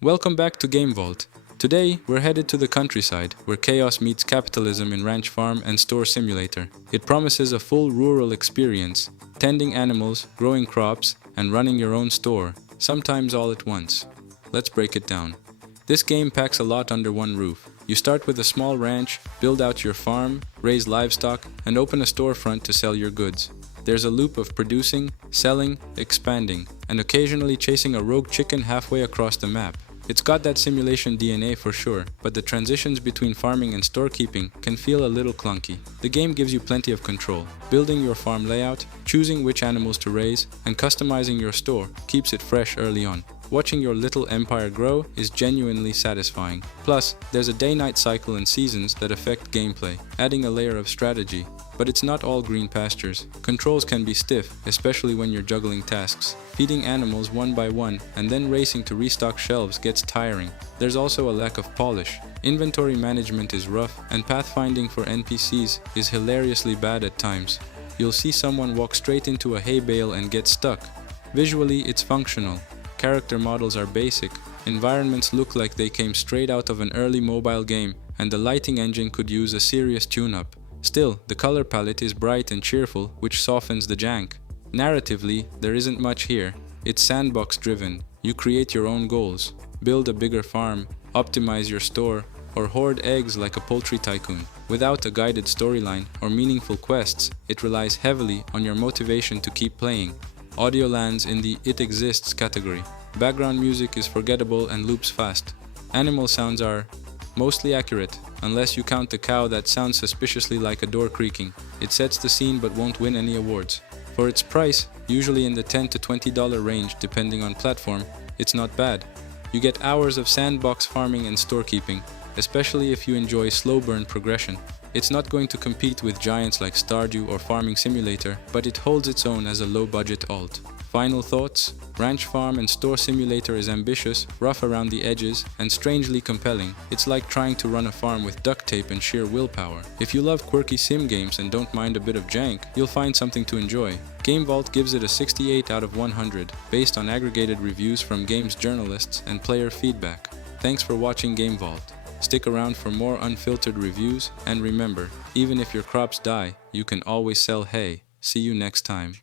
Welcome back to Game Vault. Today, we're headed to the countryside, where chaos meets capitalism in Ranch Farm and Store Simulator. It promises a full rural experience, tending animals, growing crops, and running your own store, sometimes all at once. Let's break it down. This game packs a lot under one roof. You start with a small ranch, build out your farm, raise livestock, and open a storefront to sell your goods. There's a loop of producing, selling, expanding, and occasionally chasing a rogue chicken halfway across the map. It's got that simulation DNA for sure, but the transitions between farming and storekeeping can feel a little clunky. The game gives you plenty of control. Building your farm layout, choosing which animals to raise, and customizing your store keeps it fresh early on. Watching your little empire grow is genuinely satisfying. Plus, there's a day-night cycle and seasons that affect gameplay, adding a layer of strategy. But it's not all green pastures. Controls can be stiff, especially when you're juggling tasks. Feeding animals one by one and then racing to restock shelves gets tiring. There's also a lack of polish. Inventory management is rough, and pathfinding for NPCs is hilariously bad at times. You'll see someone walk straight into a hay bale and get stuck. Visually, it's functional. Character models are basic, environments look like they came straight out of an early mobile game, and the lighting engine could use a serious tune-up. Still, the color palette is bright and cheerful, which softens the jank. Narratively, there isn't much here. It's sandbox-driven. You create your own goals, build a bigger farm, optimize your store, or hoard eggs like a poultry tycoon. Without a guided storyline or meaningful quests, it relies heavily on your motivation to keep playing. Audio lands in the It Exists category. Background music is forgettable and loops fast. Animal sounds are mostly accurate, unless you count the cow that sounds suspiciously like a door creaking. It sets the scene but won't win any awards. For its price, usually in the $10 to $20 range depending on platform, it's not bad. You get hours of sandbox farming and storekeeping, especially if you enjoy slow burn progression. It's not going to compete with giants like Stardew or Farming Simulator, but it holds its own as a low-budget alt. Final thoughts? Ranch Farm and Store Simulator is ambitious, rough around the edges, and strangely compelling. It's like trying to run a farm with duct tape and sheer willpower. If you love quirky sim games and don't mind a bit of jank, you'll find something to enjoy. Game Vault gives it a 68 out of 100, based on aggregated reviews from games journalists and player feedback. Thanks for watching Game Vault. Stick around for more unfiltered reviews, and remember, even if your crops die, you can always sell hay. See you next time.